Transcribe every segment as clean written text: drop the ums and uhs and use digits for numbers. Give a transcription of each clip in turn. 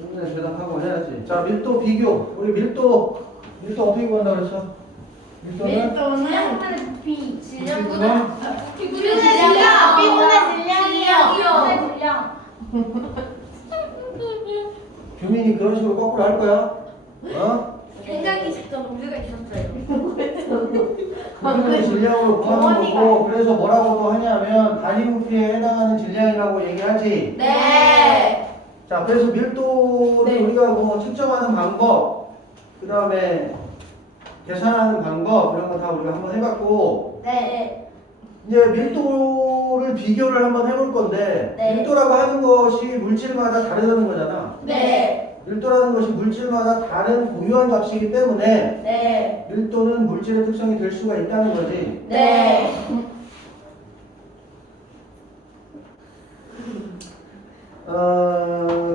질문에 대답하고 해야지. 자, 밀도 비교. 우리 밀도 어떻게 구한다 그랬어? 밀도는 부피 질량보다 부피분의 질량 규민이 그런 식으로 거꾸로 할 거야? 어? 굉장히 직접 문제가 있었어요. 부피분의 질량으로 구하는 거고, 그래서 뭐라고도 하냐면 단위 부피에 해당하는 질량이라고 얘기하지. 네. 자, 그래서 밀도를 우리가 뭐 측정하는 방법, 그 다음에 계산하는 방법 이런 거 다 우리가 한번 해봤고, 네. 이제 밀도를 비교를 한번 해볼 건데, 네. 밀도라고 하는 것이 물질마다 다르다는 거잖아. 네. 밀도라는 것이 물질마다 다른 고유한 값이기 때문에 네. 밀도는 물질의 특성이 될 수가 있다는 거지. 네.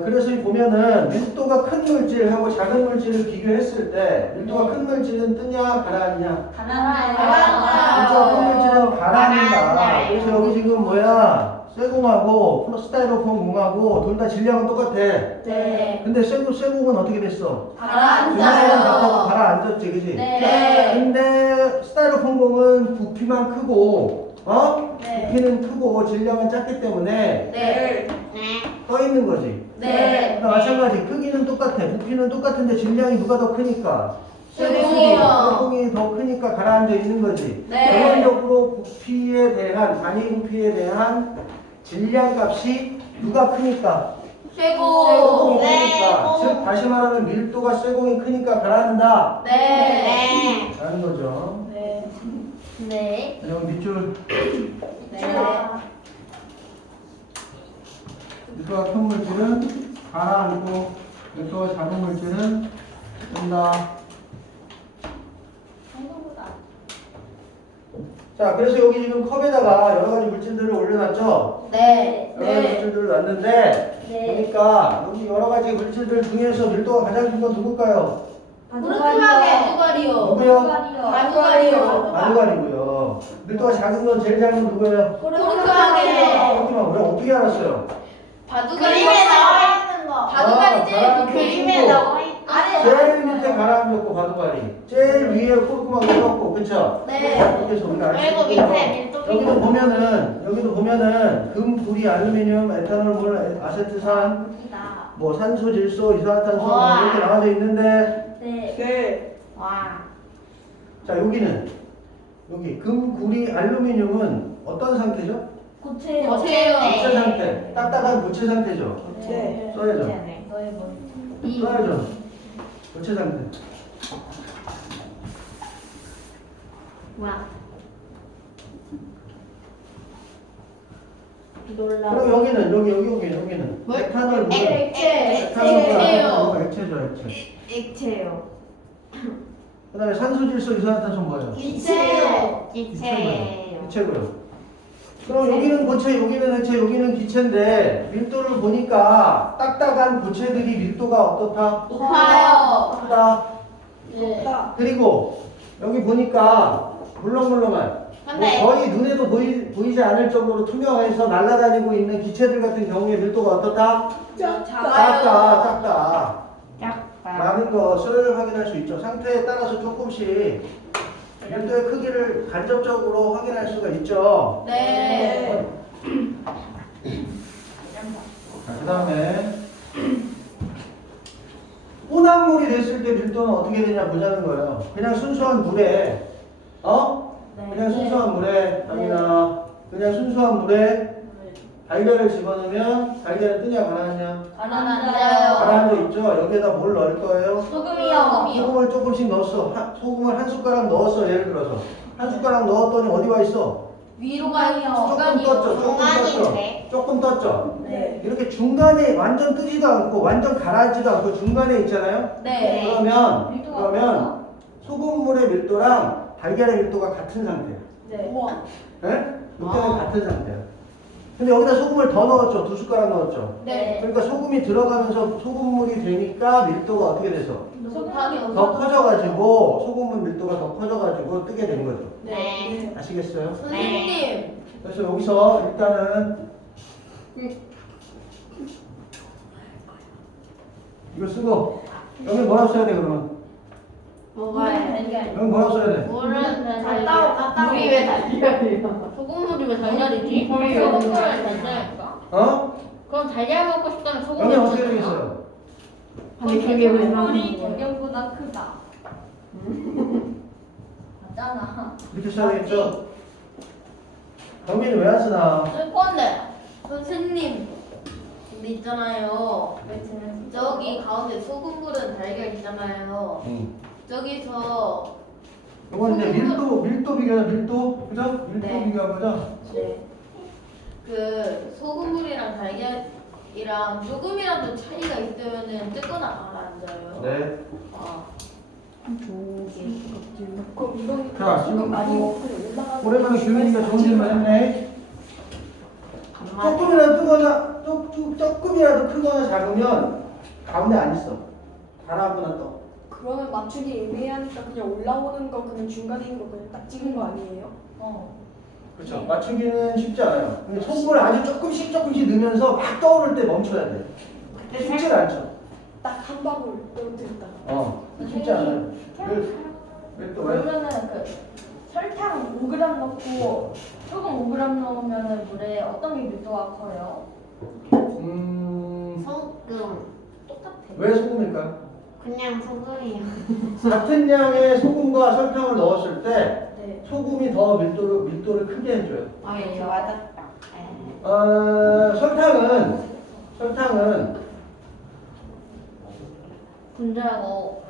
그래서 이 보면은 밀도가 큰 물질하고 작은 물질을 비교했을 때 밀도가 큰 물질은 뜨냐 가라앉냐? 밀도가 큰 물질은 가라앉는다. 그래서 여기 지금 뭐야? 쇠공하고 스타이로폼 공하고 둘 다 질량은 똑같아. 네. 근데 쇠공은 어떻게 됐어? 가라앉아요. 가라앉았지, 그지? 네. 근데 스타이로폼 공은 부피만 크고, 네. 부피는 크고 질량은 작기 때문에 네. 떠 있는 거지. 네. 그러니까 마찬가지 크기는 똑같아. 부피는 똑같은데 질량이 누가 더 크니까? 쇠공이요. 쇠공이 더 크니까 가라앉아 있는 거지. 네. 결론적으로 부피에 대한 단위 부피에 대한 질량 값이 누가 크니까? 쇠공이 크니까. 즉 다시 말하면 밀도가 쇠공이 크니까 가라앉는다. 네. 라는 거죠. 네. 네. 여기 밑줄 밀도가 큰 물질은 가라앉고 밀도가 작은 물질은 뜬다. 자, 그래서 여기 지금 컵에다가 여러 가지 물질들을 올려놨죠? 네. 여러 가지 물질들을 놨는데 보니까 여기 여러 가지 물질들 중에서 밀도가 가장 큰 건 누굴까요? 바둑알이요. 누구요? 바둑알이요. 바둑알이고요. 밀도가 작은 건 제일 작은 건 누구예요? 포르투갈이요. 하지만 왜 어떻게 알았어요? 바둑알이 나와 있는 거. 바둑알이 제일 가라앉고 그림에 나와 있는 제일 밑에 가라앉았고 바둑알이 제일 위에 코르크만 올렸고 그쵸? 네. 이렇게 해서 우리가 알수 그리고 있고요. 밑에 밀도 여기도 보면은 금, 구리, 알루미늄, 에탄올, 물, 아세트산, 뭐 산소, 질소, 이산화탄소 뭐 와. 이렇게 나와져 있는데 네. 와. 자 여기는 여기 금, 구리, 알루미늄은 어떤 상태죠? 고체요. 고체 상태, 딱딱한 고체 상태죠. 네. 써야죠. 너의 머리. 써야죠. 고체 상태. 와. 그리고 여기는 에탄올, 물. 액체요. 액체죠, 액체. 액체요. 그 다음에 산소, 질소, 이산화탄소 뭐예요? 기체요. 기체고요. 그럼 여기는 고체, 여기는 액체, 여기는 기체인데 밀도를 보니까 딱딱한 고체들이 밀도가 어떻다? 높아요. 크다. 네. 그리고 여기 보니까 물렁물렁한 근데- 뭐 거의 눈에도 보이지 않을 정도로 투명해서 날아다니고 있는 기체들 같은 경우에 밀도가 어떻다? 작다. 라는 것을 확인할 수 있죠. 상태에 따라서 조금씩 밀도의 크기를 간접적으로 확인할 수가 있죠. 네. 그 다음에 혼합물이 됐을 때 밀도는 어떻게 되냐 보자는 거예요. 그냥 순수한 물에 그냥 순수한 물에 그냥 순수한 물에 달걀을 집어넣으면 달걀은 뜨냐 가라앉냐? 가라앉아요. 가라앉아 있죠. 여기에다 뭘 넣을 거예요? 소금이요. 소금을 조금씩 넣었어. 소금을 한 숟가락 넣었어. 예를 들어서 한 숟가락 넣었더니 어디 와 있어? 위로가요. 조금 떴죠. 네. 이렇게 중간에 완전 뜨지도 않고 완전 가라앉지도 않고 중간에 있잖아요. 네. 그러면 소금물의 밀도랑 달걀의 밀도가 같은 상태야. 네. 네? 이때는 같은 상태야. 근데 여기다 소금을 더 넣었죠. 2숟가락 넣었죠. 네. 그러니까 소금이 들어가면서 소금물이 되니까 밀도가 어떻게 돼서 소금이 더 커져가지고 소금물 밀도가 더 커져가지고 뜨게 된 거죠. 네. 아시겠어요? 선생님. 그래서 여기서 일단은 이거 쓰고 여기 뭐라고 써야 돼 그러면? 여기 뭐라고 써야 돼? 물이 왜 달걀이야? 소금물이 왜 달걀이지? 물이 왜 소금물을 달걀일까? 어? 그럼 달걀 먹고 싶다면 여기 소금물 어떻게 되겠어요? 근데 그게 왜 물이 달걀보다 크다. 맞잖아. 이렇게 써야 되겠죠? 경민이 왜 안 쓰나? 쓸 건데. 선생님 근데 있잖아요 저기 가운데 소금물은 달걀 있잖아요 저기서 이건 이제 밀도 비교야 밀도 그죠? 밀도 네. 비교한 거죠? 그 소금물이랑 달걀이랑 조금이라도 차이가 있으면은 뜨거나 가라앉아요. 네. 그럼 이건 자, 지금 소금 많이 먹고 올라가고. 오랜만에 규민이가 좋은 질문 했네. 조금이라도 뜨거나 조금이라도 크거나 작으면 가운데 안 있어. 가라앉거나 떠. 그러면 맞추기 애매하니까 그냥 올라오는 거 그냥 중간에 있는 거 그냥 딱 찍은 거 아니에요? 그렇죠. 맞추기는 쉽지 않아요. 근데 속을 아주 조금씩 넣으면서 막 떠오를 때 멈춰야 돼. 쉽지 않죠. 딱 한 방울 떨어뜨렸다. 쉽지 않아요. 왜또 왜? 그러면은 그 설탕 5g 넣고 소금 5g 넣으면은 물에 어떤 게 밀도가 커요? 소금. 똑같아. 왜 소금일까요? 그냥 소금이야. 같은 양의 소금과 설탕을 넣었을 때 네. 소금이 더 밀도를 크게 해줘요. 아, 예, 맞았다. 설탕은 분자고.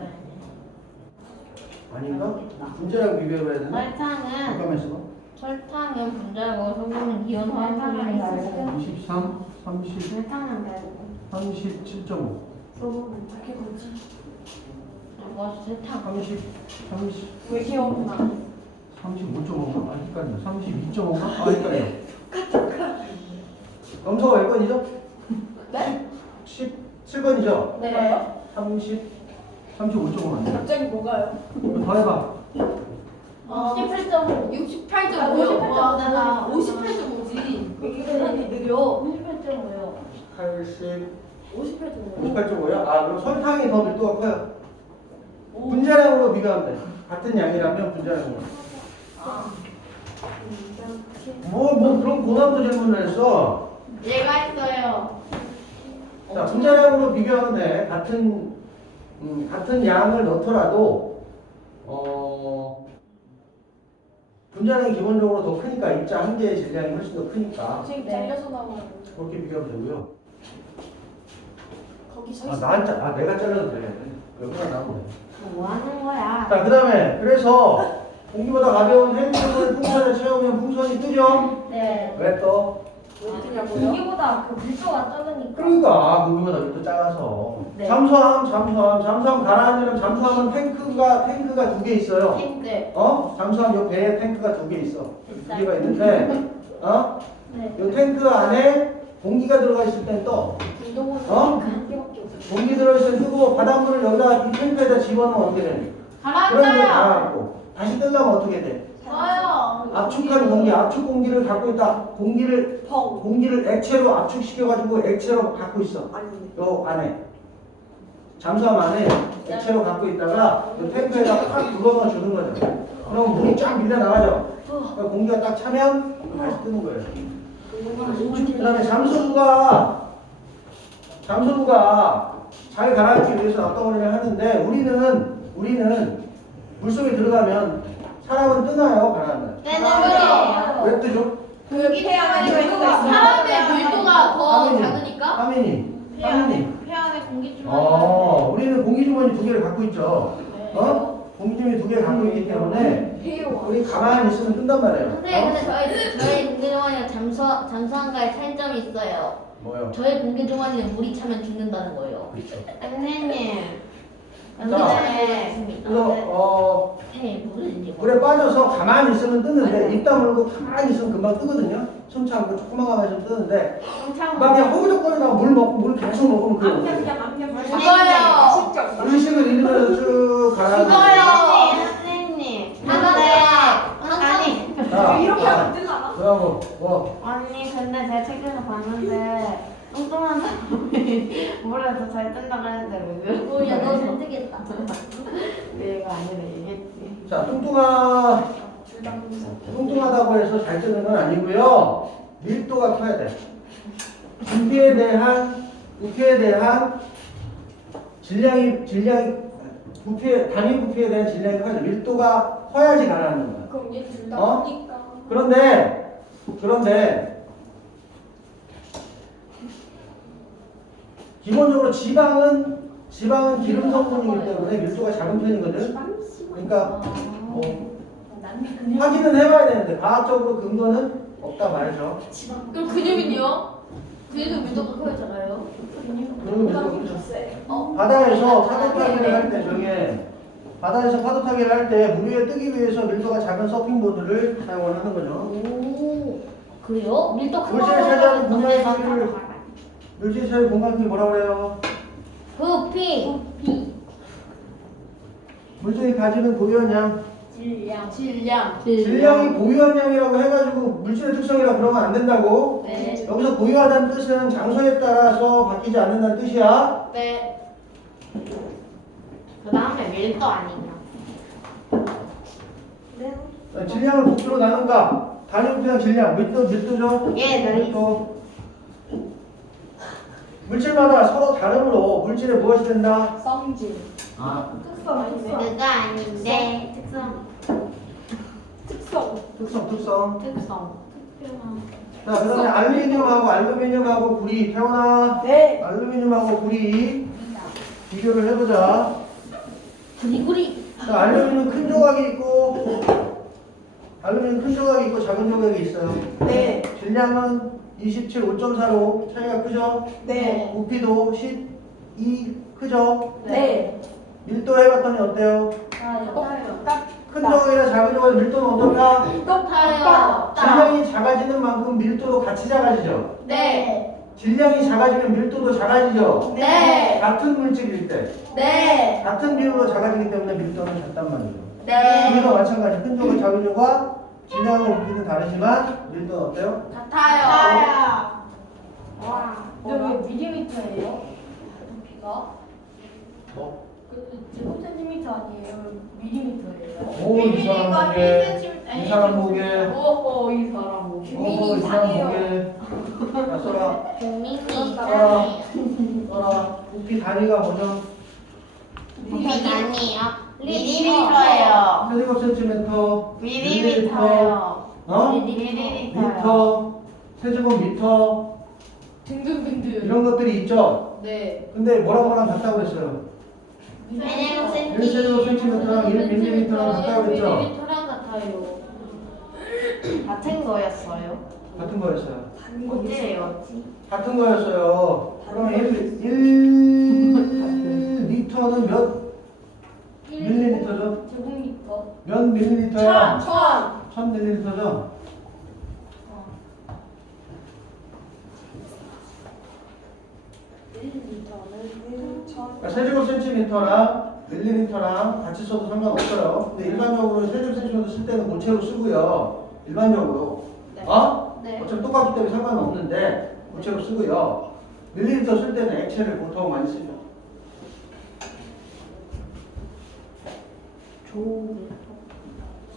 아닌가? 분자랑 비교해봐야 되나? 잠깐만 있어봐. 설탕은 분자고 소금은 이온 화학물이니까. 23, 30, 설탕은 말고. 37.5, 소금은 어떻게 거지? 뭐 설탕. 30, 왜 기억나? 35.5가? 아, 헷갈려. 32.5가? 아, 헷갈려. 넘쳐가 몇 번이죠? 네? 17번이죠? 네. 35.5 맞네. 갑자기 뭐가요? 더 해봐. 68.5. 68.5요. 58.5지. 이게 느려. 58.5요. 80, 58.5. 58.5야? 아, 그럼 설탕이 더 밀도가 커요. 분자량으로 비교하면 돼. 같은 양이라면 분자량으로. 뭐 그런 고난도 질문을 했어. 얘가 했어요. 자, 분자량으로 비교하면 돼. 같은 양을 넣더라도, 분자량이 기본적으로 더 크니까, 입자 한 개의 질량이 훨씬 더 크니까. 선생님 잘려서 나와요. 그렇게 비교하면 되고요. 거기 서 아, 있어. 내가 잘라도 돼. 여기가 나오면 돼. 뭐 하는 거야? 자, 그 다음에, 그래서, 공기보다 가벼운 헬륨을 풍선에 채우면 풍선이 뜨죠? 네. 왜 떠? 왜 뜨냐고요? 공기보다 그 밀도가 적으니까. 그러니까, 공기보다 밀도 작아서. 네. 잠수함 가라앉으면 잠수함은 탱크가 두 개 있어요. 네. 잠수함 요 배에 탱크가 두 개 있어. 두 개가 있는데, 네. 요 탱크 안에 공기가 들어가 있을 땐 떠. 운동은 어? 한 개밖에 없어. 공기 들어있을 때 뜨고 바닷물을 여기다 이 탱크에다 집어넣으면 어떻게 돼? 그런 게 가라앉아요. 가라앉고 다시 뜨려면 어떻게 돼? 저요. 압축한 공기, 압축 공기를 갖고 있다. 펑. 공기를 액체로 압축시켜가지고 액체로 갖고 있어. 아니. 요 안에. 잠수함 안에 액체로 갖고 있다가 요 탱크에다 팍 불어넣어 주는 거죠. 그럼 물이 쫙 밀려 나가죠. 그럼 공기가 딱 차면 다시 뜨는 거예요. 그 다음에 잠수부가 잘 가라앉기 위해서 어떤 원리를 하는데 우리는 물속에 들어가면 사람은 뜨나요? 가라앉나요? 뜨는 왜 뜨죠? 여기 해양에 사람의 밀도가 더 하민이. 작으니까 하민이. 폐안에 공기 주머니. 우리는 공기주머니 두 개를 갖고 있죠. 공기주머니 두 개를 갖고 있기 때문에 해요. 우리 가만히 있으면 뜬단 말이에요. 선생님, 근데 저희 공기주머니가 잠수함과의 차이점이 있어요. 뭐요? 저희 공기주머니는 물이 차면 죽는다는 거예요. 그렇죠. 선생님, 여기 자, 차에 있습니다. 그래서 네, 물을 이제 물에 빠져서 가만히 있으면 뜨는데 입 다물고 가만히 있으면 금방 뜨거든요. 손 참고 조금만 가만히 있으면 뜨는데 막 그냥 허우적거리다가 물 먹고 물 계속 먹으면 그거 암냥 그냥 암냥. 죽어요. 진짜. 의식을 잃으면서 쭉 가라앉는 죽어요. 선생님. 아니. 자, 이렇게 하면 뜨잖아. 뭐라고? 아니 근데 제가 책에서 봤는데 뚱뚱한 사람이 물에서 잘 뜬다고 했는데 왜 그래? 오야 너 잘 뜨겠다. 얘가 아니라 얘겠지. 자, 둘다 분사. 뚱뚱하다고 해서 잘 뜨는 건 아니고요. 밀도가 커야 돼. 부피에 대한 단위 부피에 대한 질량이 커야 돼. 밀도가 커야지 가라앉는 거야. 그럼 얘 둘 다 어? 크니까. 그런데 기본적으로 지방은 기름 성분이기 때문에 밀도가 작은 편이거든. 그러니까 나는 그냥 확인은 해봐야 되는데 과학적으로 근거는 없다 말이죠. 그럼 근육은요? 근육은 밀도가 커요, 작아요? 그런 거 밀도가 바다에서 파도 타기를 할 때 저게 바다에서 파도 타기를 할 때 물 위에 뜨기 위해서 밀도가 작은 서핑보드를 사용을 하는 거죠. 오 그래요? 밀도 큰 물질 차지하는 공간을 물질 차지 공간이 뭐라 그래요? 부피. 물질이 가지는 고유한 양. 질량. 질량이 고유한 양이라고 해가지고 물질의 특성이라고 그러면 안 된다고. 네. 여기서 고유하다는 뜻은 장소에 따라서 바뀌지 않는다는 뜻이야. 네. 그 다음에 밀도 아니냐? 질량을 부피로 나눈다. 단위 부피랑 질량. 밀도죠? 예, 네. 밀도. 물질마다 서로 다름으로 물질에 무엇이 된다? 성질. 아, 특성 아니네. 그거 아닌데 특성. 특성. 특성. 자, 그 다음에 알루미늄하고 구리. 태원아. 네. 알루미늄하고 구리. 비교를 해보자. 구리구리. 자, 알루미늄 큰 조각이 있고 작은 조각이 있어요. 네. 질량은 27, 5.4로 차이가 크죠? 네. 부피도 12 크죠? 네. 밀도 해봤더니 어때요? 큰 조각이나 작은 조각의 밀도는 어떨까? 똑같아요. 질량이 작아지는 만큼 밀도도 같이 작아지죠? 네. 질량이 작아지면 밀도도 작아지죠? 네. 같은 물질일 때 네. 같은 비율로 작아지기 때문에 밀도는 같단 말이죠. 네. 우리가 마찬가지 큰 조각 작은 조각 질량과 부피는 다르지만 밀도는 어때요? 같아요. 와. 근데 왜 밀리미터예요? 부피가? 뭐? 그 제곱센티미터 아니에요? 밀리미터예요? 오, 이 사람 보게. 이 사람 보게. 오호 이 사람 뭐. 이 사람 보게. 자, 써라. 국민이 써라. 써라. 부피 단위가 뭐죠? 부피 아니에요. 밀리미터예요. 세제곱센티미터. 밀리미터예요. 어? 밀리미터요. 미터. 세제곱미터. 등등등등. 이런 것들이 있죠? 네. 근데 뭐랑 같다고 그랬어요? 세제곱센티미터랑 1mm랑 같다고 그랬죠? 밀리미터랑 같아요. 같은 거였어요. 같은 거였어요. 어째요? 같은 거였어요. 그러면 1리터는 몇 밀리리터죠? 제곱미터. 몇 밀리리터야? 1000. 1000밀리리터죠? 그러니까 세제곱센티미터랑 밀리리터랑 같이 써도 상관없어요. 근데 일반적으로 세제곱센티미터 쓸 때는 고체로 쓰고요. 일반적으로. 네. 어? 네. 어차피 똑같기 때문에 상관없는데 고체로 쓰고요. 밀리리터 쓸 때는 액체를 보통 많이 쓰죠.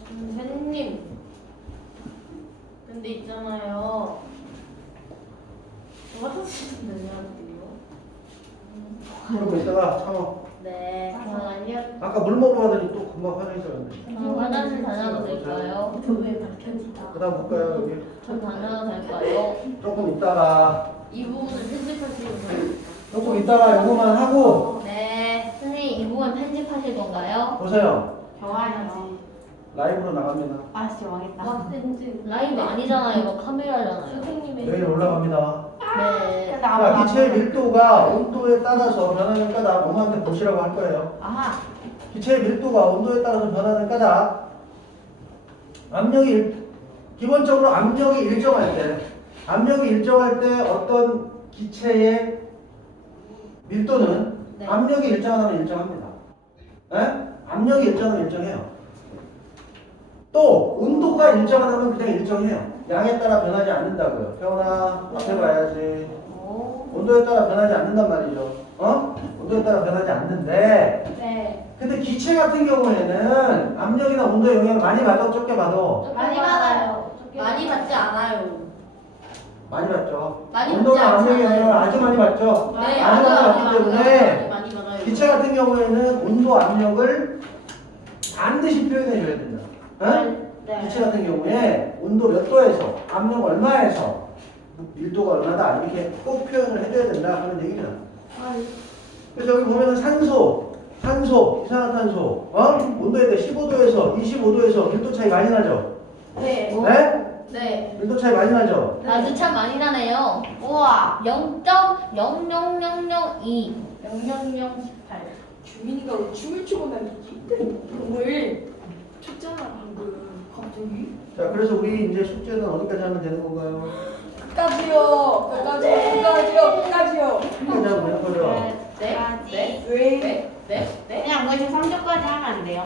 선생님. 근데 있잖아요. 화장실 다녀왔대요. 그러고 있다가 참아. 네. 잠깐만요. 아까 물 먹으러 가더니 또 금방 화장실 갔는데. 화장실 다녀도 될까요? 왜 밝혀지다. 그 다음 볼까요 여기? 저 다녀도 될까요? 조금 있다가 이 부분을 편집하시면 조금 있다가 이거만 하고 네. 선생님 이 부분 편집하실 건가요? 보세요. 좋아요. 라이브로 나갑니다. 아씨 망했다. 편집. 라이브 아니잖아요. 이거 카메라잖아요. 선생님의 내일 올라갑니다. 네. 자, 기체의 밀도가 온도에 따라서 변하는 까닭 엄마한테 보시라고 할 거예요. 아하. 기체의 밀도가 온도에 따라서 변하는 까닭 기본적으로 압력이 일정할 때 어떤 기체의 밀도는 네. 압력이 일정하면 일정합니다. 예? 압력이 일정하면 일정해요. 또 온도가 일정하면 그냥 일정해요. 양에 따라 변하지 않는다고요. 태원아 앞에 봐야지. 온도에 따라 변하지 않는단 말이죠. 온도에 따라 변하지 않는데 네. 근데 기체 같은 경우에는 압력이나 온도의 영향을 많이 받아 적게 받아? 많이 받아요. 많이 받지 않아요. 많이 받죠. 많이 온도나 받지 압력의 않잖아요. 영향을 아주 많이 받죠. 네, 아주 많이 받기 때문에 많이 받아요. 기체 같은 경우에는 온도, 압력을 반드시 표현해 줘야 된다. 응? 네. 기체 같은 경우에 온도 몇 도에서, 압력 얼마에서, 밀도가 얼마다 이렇게 꼭 표현을 해줘야 된다 하는 얘기입니다. 그래서 여기 보면은 산소, 이산화탄소, 온도에 대해 15도에서 25도에서 밀도 차이 많이 나죠? 네. 네? 네. 밀도 차이 많이 나죠? 아주 참 많이 나네요. 우와. 0.00002. 00018. 주민이가 왜 춤을 추고 다니지? 왜? 췄잖아 방금. 갑자기? 자, 그래서 우리 이제 숙제는 어디까지 하면 되는 건가요? 끝까지요. 끝까지요. 끝까지 하면 되는 거죠? 네. 까지. 왜? 네. 그냥 뭐 3조까지 하면 안 돼요?